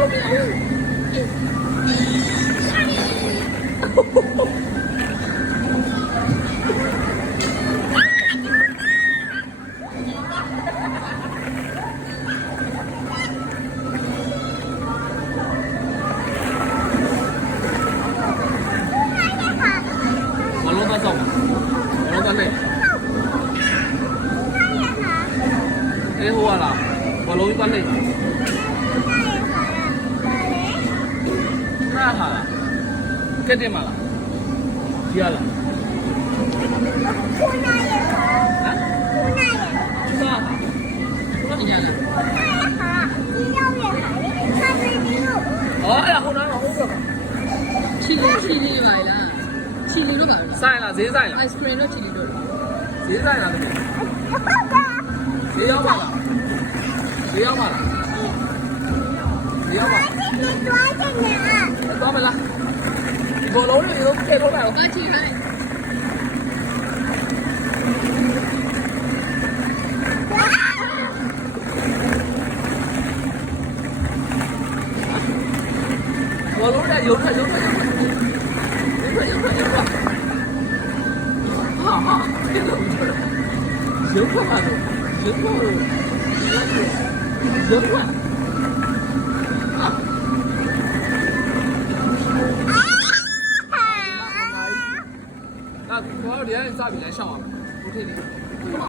လို့မရဘူး我弄到走，我弄到哪？哎，好啊啦，我弄一关哪？那好了，该点嘛了？几了？啊？那好，那你家呢？哦呀，好难了，好难了。ချီလီပါလားချီလီတော့ပါလား 晒了，谁晒了？ ice cream တော့ချီလီတော့ 谁晒了？谁要嘛了？谁要嘛了？谁要嘛？သွားမလားဘောလုံးလေးကိုထည့်ထုတ်လိုက်အောင် ပါချီလိုက် ဘောလုံးနဲ့ရုံထွက်ဟာဟာဒီလိုရုံထွက်ပါတော့ရုံထွက်那我要连上比来上网，不退你。